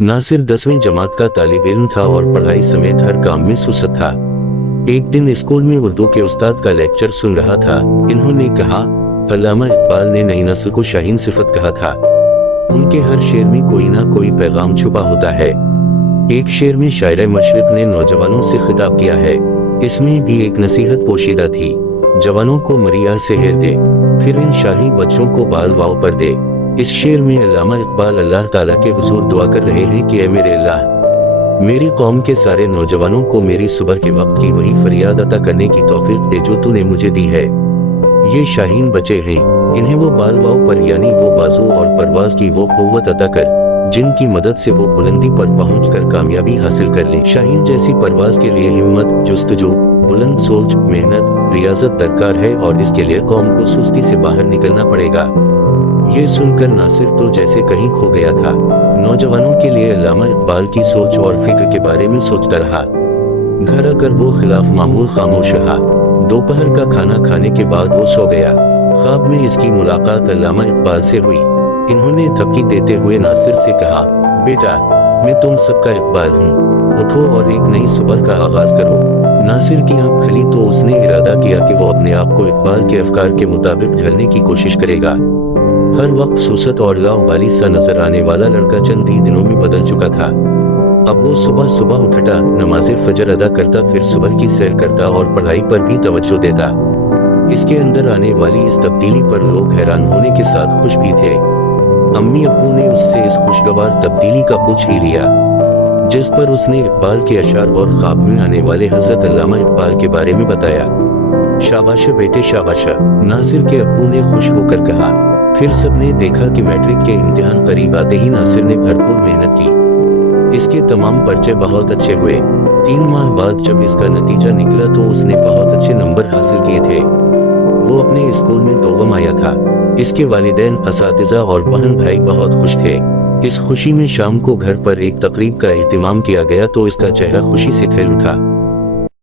नासिर 10वीं जमात का तालिब इल्म था और पढ़ाई समेत हर काम में सुस्त था। एक दिन स्कूल में उर्दू के उस्ताद का लेक्चर सुन रहा था। इन्होंने कहा, अल्लामा इकबाल ने नई नस्ल को शाहीन सिफत कहा था। उनके हर शेर में कोई ना कोई पैगाम छुपा होता है। एक शेर में शायर मशरिक ने नौजवानों से खिताब किया है। इसमें भी एक नसीहत पोशीदा थी। जवानों को मरिया से हेर दे, फिर इन शाही बच्चों को बाल वाव पर दे। इस शेर में अल्लामा इकबाल अल्लाह ताला के हुजूर दुआ कर रहे हैं कि ऐ मेरे अल्लाह, मेरी कौम के सारे नौजवानों को मेरी सुबह के वक्त की वही फरियाद अता करने की तौफीक दे जो तूने मुझे दी है। ये शाहीन बचे हैं, इन्हें वो बाल वाव पर यानी वो बाजू और परवाज की वो कुव्वत अता कर जिनकी मदद से वो बुलंदी पर पहुंचकर कामयाबी हासिल कर लें। शाहीन जैसी परवाज के लिए हिम्मत, जुस्तजू, बुलंद सोच, मेहनत, रियाजत दरकार है और इसके लिए कौम को सुस्ती से बाहर निकलना पड़ेगा। ये सुनकर नासिर तो जैसे कहीं खो गया था। नौजवानों के लिए अल्लामा इकबाल की सोच और फिक्र के बारे में सोचता रहा। घर आकर वो खिलाफ मामूल खामोश रहा। दोपहर का खाना खाने के बाद वो सो गया। ख्वाब में इसकी मुलाकात अल्लामा इकबाल से हुई। इन्होंने धमकी देते हुए नासिर से कहा, बेटा, मैं तुम सबका इकबाल हूँ, उठो और एक नई सुबह का आगाज करो। नासिर की आंख खुली तो उसने इरादा किया कि वो अपने आप को इकबाल के अफकार के मुताबिक ढलने की कोशिश करेगा। हर वक्त सुस्त और लाउबाली सा नजर आने वाला लड़का चंद ही दिनों में बदल चुका था। अब वो सुबह सुबह उठता, नमाज़े फजर अदा करता, फिर सुबह की सैर करता और पढ़ाई पर भी तवज्जो देता। इसके अंदर आने वाली इस तब्दीली पर लोग हैरान होने के साथ खुश भी थे। अम्मी अब्बू ने उससे इस खुशगवार तब्दीली का पूछ ही लिया, जिस पर उसने इकबाल के अशार और ख्वाब में आने वाले हजरत अल्लामा इकबाल के बारे में बताया। शाबाश बेटे शाबाश, नासिर के अब्बू ने खुश होकर कहा। फिर सबने देखा कि मैट्रिक के इम्तिहान करीब आते ही नासिर ने भरपूर मेहनत की। इसके तमाम पर्चे बहुत अच्छे हुए। 3 माह बाद जब इसका नतीजा निकला तो उसने बहुत अच्छे नंबर हासिल किए थे। वो अपने स्कूल में दोम आया था। इसके वालिदैन, असातिज़ा और बहन भाई बहुत खुश थे। इस खुशी में शाम को घर पर एक तकरीब का एहतिमाम किया गया तो इसका चेहरा खुशी से खिल उठा।